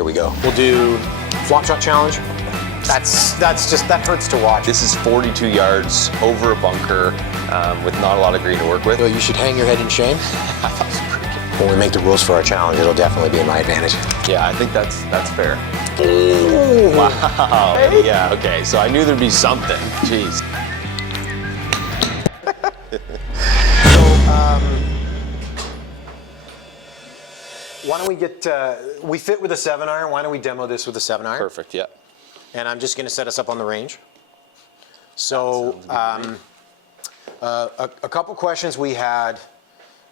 Here we go. We'll do flop shot challenge. That hurts to watch. This is 42 yards over a bunker with not a lot of green to work with. So you should hang your head in shame. I thought it was pretty good. When we make the rules for our challenge, it'll definitely be in my advantage. Yeah, I think that's fair. Ooh. Wow. Yeah, okay, so I knew there'd be something. Jeez. Why don't we get, we fit with a 7-iron, why don't we demo this with a 7-iron? Perfect, yeah. And I'm just gonna set us up on the range. So, a couple questions we had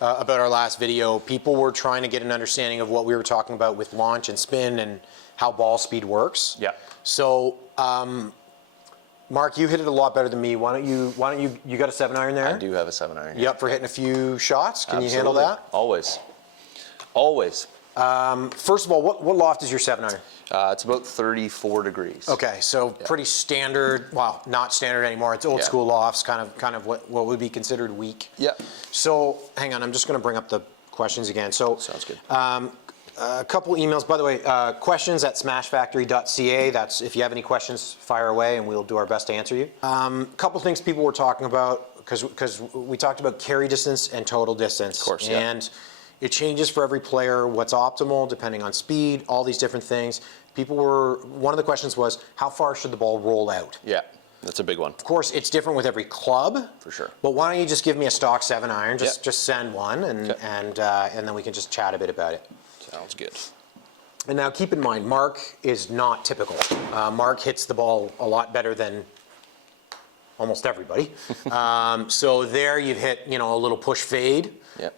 about our last video. People were trying to get an understanding of what we were talking about with launch and spin and how ball speed works. Yeah. So, Mark, you hit it a lot better than me. Why don't you got a 7-iron there? I do have a 7-iron. You up for hitting a few shots? Can you handle Absolutely. that? Always. Always. First of all, what loft is your 7-iron? It's about 34 degrees. Okay, so pretty standard, well, not standard anymore. It's old school lofts, kind of what would be considered weak. Yeah. So, hang on, I'm just gonna bring up the questions again. So, sounds good. A couple emails, by the way, questions at smashfactory.ca. That's, if you have any questions, fire away and we'll do our best to answer you. A couple things people were talking about, because we talked about carry distance and total distance. Of course, yeah. And it changes for every player, what's optimal, depending on speed, all these different things. One of the questions was, how far should the ball roll out? Yeah, that's a big one. Of course, it's different with every club. For sure. But why don't you just give me a stock 7-iron, just send one, and, Okay. and then we can just chat a bit about it. Sounds good. And now keep in mind, Mark is not typical. Mark hits the ball a lot better than almost everybody. So there you've hit, a little push fade. Yep.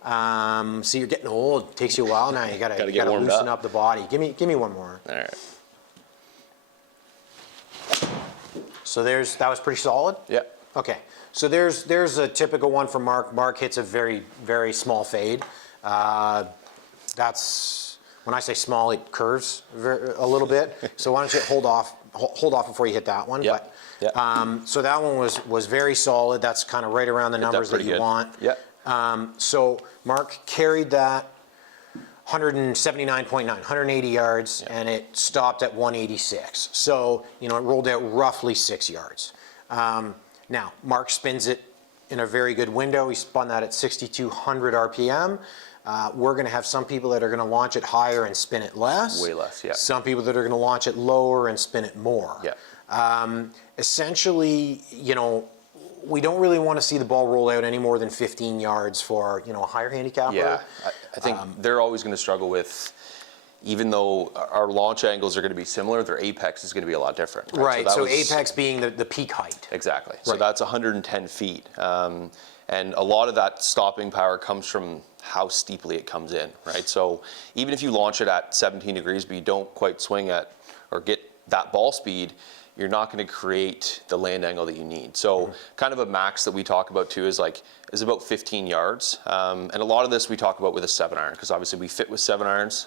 So you're getting old. It takes you a while now. You gotta warmed loosen up. up the body. Give me one more. All right. So that was pretty solid? Yeah. Okay. So there's a typical one for Mark. Mark hits a very, very small fade. That's, when I say small, it curves a little bit. So why don't you hold off before you hit that one. Yeah. So that one was very solid. That's kind of right around the numbers that you want. Yeah. So Mark carried that 179.9, 180 yards, and it stopped at 186. So, it rolled out roughly 6 yards. Now, Mark spins it in a very good window. He spun that at 6,200 RPM. We're going to have some people that are going to launch it higher and spin it less. Way less, yeah. Some people that are going to launch it lower and spin it more. Yeah. Essentially, we don't really want to see the ball roll out any more than 15 yards for, a higher handicapper. Yeah, I think they're always going to struggle with, even though our launch angles are going to be similar, their apex is going to be a lot different. Right, so apex being the peak height. Exactly, so that's 110 feet. And a lot of that stopping power comes from how steeply it comes in, right? So even if you launch it at 17 degrees, but you don't quite swing at or get that ball speed, you're not going to create the land angle that you need. So kind of a max that we talk about too is about 15 yards. And a lot of this we talk about with a 7-iron, because obviously we fit with 7-irons.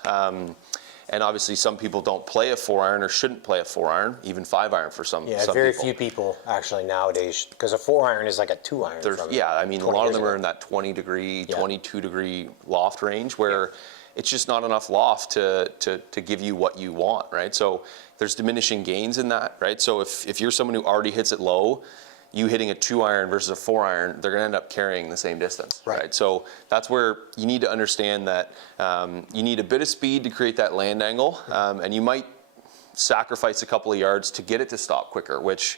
And obviously some people don't play a 4-iron or shouldn't play a 4-iron, even 5-iron for some Yeah, some very people. few people actually nowadays, because a 4-iron is like a 2-iron. Yeah, I mean, a lot of them are in that 20 degree, 22 degree loft range where it's just not enough loft to give you what you want, right? So there's diminishing gains in that, right? So if you're someone who already hits it low, you hitting a 2-iron versus a 4-iron, they're going to end up carrying the same distance, right? So that's where you need to understand that you need a bit of speed to create that land angle, and you might sacrifice a couple of yards to get it to stop quicker, which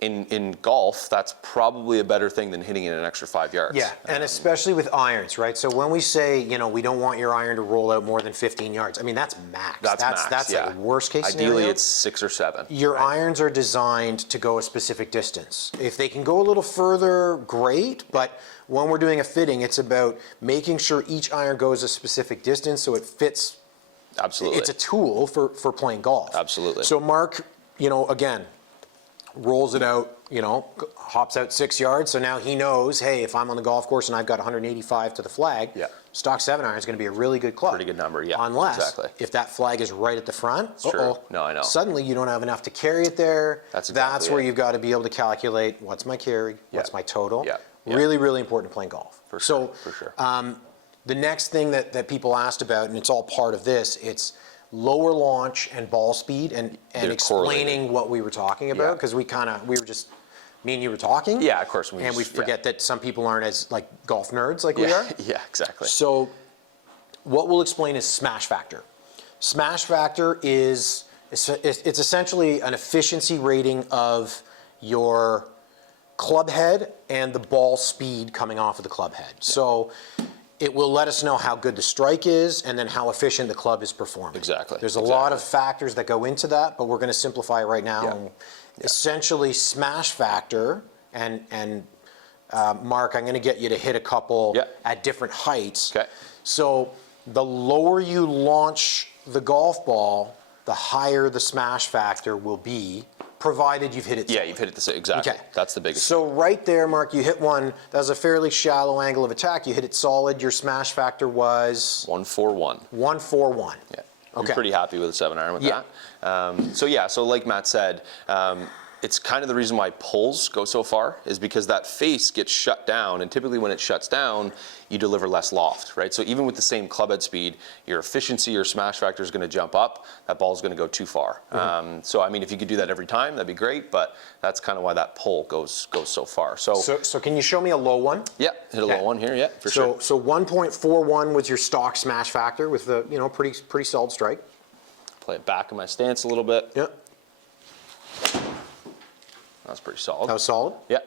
in golf, that's probably a better thing than hitting it an extra 5 yards. Yeah, and especially with irons, right? So when we say, we don't want your iron to roll out more than 15 yards, I mean, that's max. That's max, That's like worst case scenario. Ideally, it's 6 or 7. Your irons are designed to go a specific distance. If they can go a little further, great, but when we're doing a fitting, it's about making sure each iron goes a specific distance so it fits. Absolutely. It's a tool for playing golf. Absolutely. So Mark, again, rolls it out, hops out 6 yards. So now he knows, hey, if I'm on the golf course and I've got 185 to the flag, stock 7-iron is going to be a really good club. Pretty good number, yeah. Unless if that flag is right at the front, true. No, I know. Suddenly you don't have enough to carry it there. That's exactly That's where you've got to be able to calculate what's my carry, what's my total. Really, really important playing golf. For sure. The next thing that people asked about, and it's all part of this, it's lower launch and ball speed and They're explaining what we were talking about, Yeah. because we were just, me and you were talking. Yeah, of course. And we forget that some people aren't as like golf nerds like Yeah, we are. yeah, exactly. So what we'll explain is smash factor. Smash factor is, it's essentially an efficiency rating of your club head and the ball speed coming off of the club head. So it will let us know how good the strike is and then how efficient the club is performing. Exactly. There's a lot of factors that go into that, but we're going to simplify it right now. Yeah. And essentially, smash factor, and Mark, I'm going to get you to hit a couple Yeah. at different heights. Okay. So the lower you launch the golf ball, the higher the smash factor will be, provided you've hit it. Yeah, you've hit it exactly. Okay. That's the biggest. So right there, Mark, you hit one. That was a fairly shallow angle of attack. You hit it solid. Your smash factor was 141. 141. Yeah. Okay. I'm pretty happy with a 7-iron with Yeah. that. So like Matt said, it's kind of the reason why pulls go so far is because that face gets shut down, and typically when it shuts down, you deliver less loft, right? So even with the same club head speed, your efficiency, your smash factor is going to jump up. That ball is going to go too far. So I mean, if you could do that every time, that'd be great. But that's kind of why that pull goes so far. So can you show me a low one? Yeah, hit a Okay. low one here. Yeah, for sure. So 1.41 was your stock smash factor with the pretty solid strike. Play it back in my stance a little bit. Yeah. That's pretty solid. That was solid. Yeah.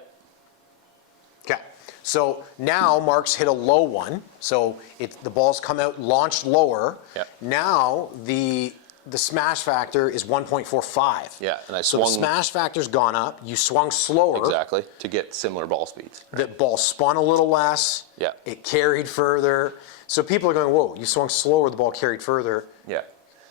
Okay. So now Mark's hit a low one. So the ball's come out launched lower. Yep. Now the smash factor is 1.45. Yeah, and I So the swung- smash factor's gone up. You swung slower. Exactly, to get similar ball speeds. The ball spun a little less. Yeah. It carried further. So people are going, whoa, you swung slower, the ball carried further. Yeah,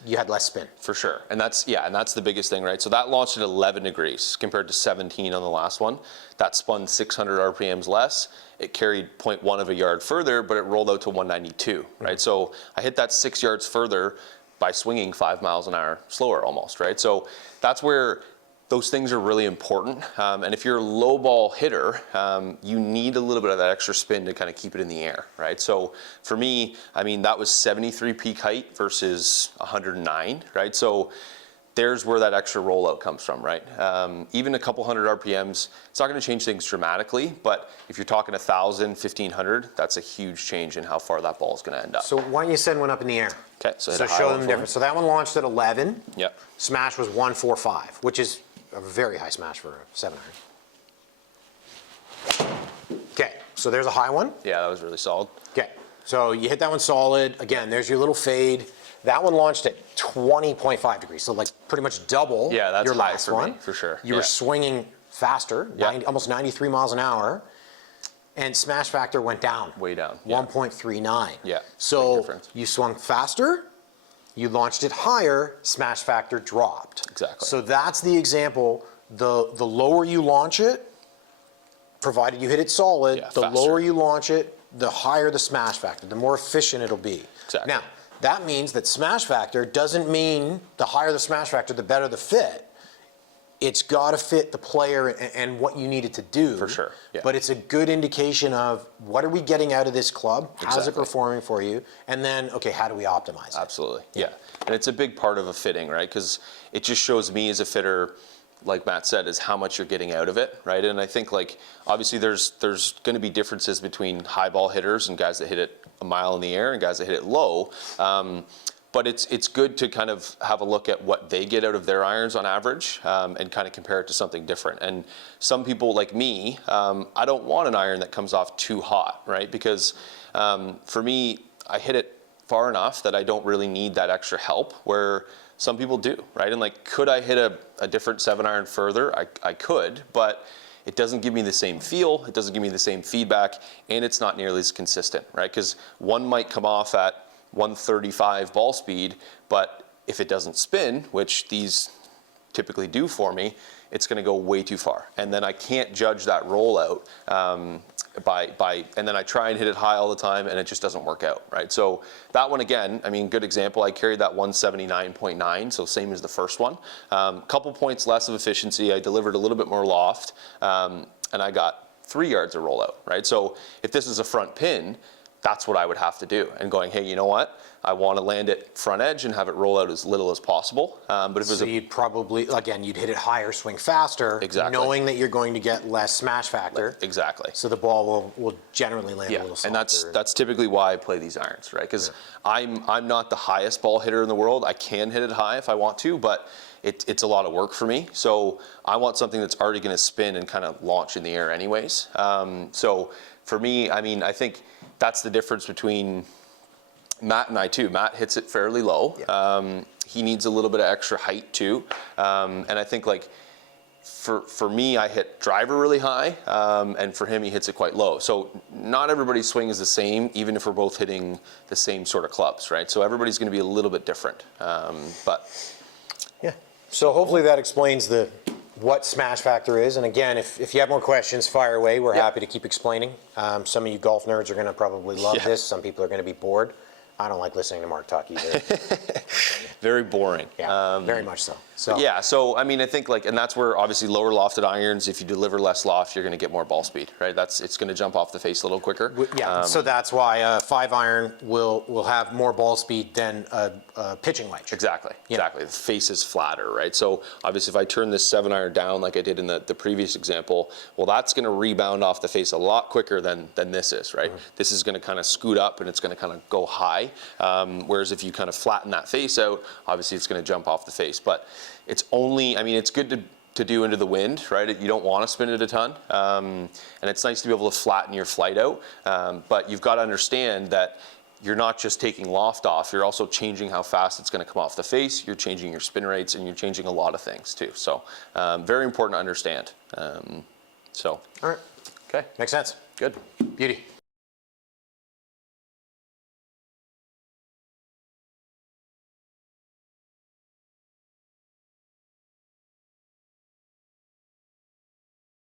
You had less spin. for sure. And that's the biggest thing, right? So that launched at 11 degrees compared to 17 on the last one. That spun 600 RPMs less. It carried 0.1 of a yard further, but it rolled out to 192, right? So I hit that 6 yards further by swinging 5 miles an hour slower almost, right? So that's where those things are really important. And if you're a low ball hitter, you need a little bit of that extra spin to kind of keep it in the air, right? So for me, I mean, that was 73 peak height versus 109, right? So there's where that extra rollout comes from, right? Even a couple hundred RPMs, it's not going to change things dramatically, but if you're talking 1,000, 1,500, that's a huge change in how far that ball is going to end up. So why don't you send one up in the air? Okay, so hit So a high show one them the for me. difference. So that one launched at 11. Yep. Smash was 145, which is a very high smash for a 7-iron. Okay, so there's a high one. Yeah, that was really solid. Okay, so you hit that one solid. Again, there's your little fade. That one launched at 20.5 degrees, so like pretty much double Yeah, that's your high last for me, one. for sure. You were Yeah. swinging faster, Yeah. almost 93 miles an hour, and smash factor went down. Way down, yeah. 1.39. Yeah, So big difference. you swung faster, you launched it higher, smash factor dropped. Exactly. So that's the example. The lower you launch it, provided you hit it solid, Yeah, the faster. lower you launch it, the higher the smash factor, the more efficient it'll be. Exactly. Now, that means that smash factor doesn't mean the higher the smash factor, the better the fit. It's got to fit the player and what you need it to do. For sure, yeah. But it's a good indication of what are we getting out of this club? How's it Exactly. performing for you? And then, okay, how do we optimize it? Absolutely, yeah. And it's a big part of a fitting, right? Because it just shows me as a fitter, like Matt said, is how much you're getting out of it, right? And I think like obviously there's going to be differences between high ball hitters and guys that hit it a mile in the air and guys that hit it low. But it's good to kind of have a look at what they get out of their irons on average and kind of compare it to something different. And some people like me, I don't want an iron that comes off too hot, right? Because for me, I hit it far enough that I don't really need that extra help where some people do, right? And like, could I hit a different 7-iron further? I could, but it doesn't give me the same feel, it doesn't give me the same feedback, and it's not nearly as consistent, right? Because one might come off at 135 ball speed, but if it doesn't spin, which these typically do for me, it's going to go way too far. And then I can't judge that rollout and then I try and hit it high all the time and it just doesn't work out, right? So that one again, I mean, good example, I carried that 179.9, so same as the first one. Couple points less of efficiency, I delivered a little bit more loft, and I got 3 yards of rollout, right? So if this is a front pin, that's what I would have to do. And going, hey, you know what? I want to land it front edge and have it roll out as little as possible. But if it was So you'd probably, again, you'd hit it higher, swing faster. Exactly. Knowing that you're going to get less smash factor. Exactly. So the ball will generally land a Yeah, little softer. and that's typically why I play these irons, right? Because I'm not the highest ball hitter in the world. I can hit it high if I want to, but it's a lot of work for me. So I want something that's already going to spin and kind of launch in the air anyways. So for me, I mean, I think that's the difference between Matt and I too. Matt hits it fairly low. Yeah. He needs a little bit of extra height too. And I think like for me, I hit driver really high, and for him, he hits it quite low. So not everybody's swing is the same, even if we're both hitting the same sort of clubs, right? So everybody's going to be a little bit different. But Yeah. So hopefully that explains what smash factor is. And again, if you have more questions, fire away. We're happy to keep explaining. Some of you golf nerds are going to probably love this. Some people are going to be bored. I don't like listening to Mark talk either. very boring. Yeah, very much so. So Yeah, so I mean, I think like, and that's where obviously lower lofted irons, if you deliver less loft, you're going to get more ball speed, right? It's going to jump off the face a little quicker. Yeah, so that's why a 5-iron will have more ball speed than a pitching wedge. Exactly, Yeah. exactly. The face is flatter, right? So obviously if I turn this 7-iron down like I did in the previous example, well, that's going to rebound off the face a lot quicker than this is, right? This is going to kind of scoot up and it's going to kind of go high. Whereas if you kind of flatten that face out, obviously it's going to jump off the face. But it's only, I mean, it's good to do into the wind, right? You don't want to spin it a ton. And it's nice to be able to flatten your flight out. But you've got to understand that you're not just taking loft off, you're also changing how fast it's going to come off the face, you're changing your spin rates, and you're changing a lot of things too. So very important to understand. All right. Okay. Makes sense. Good. Beauty.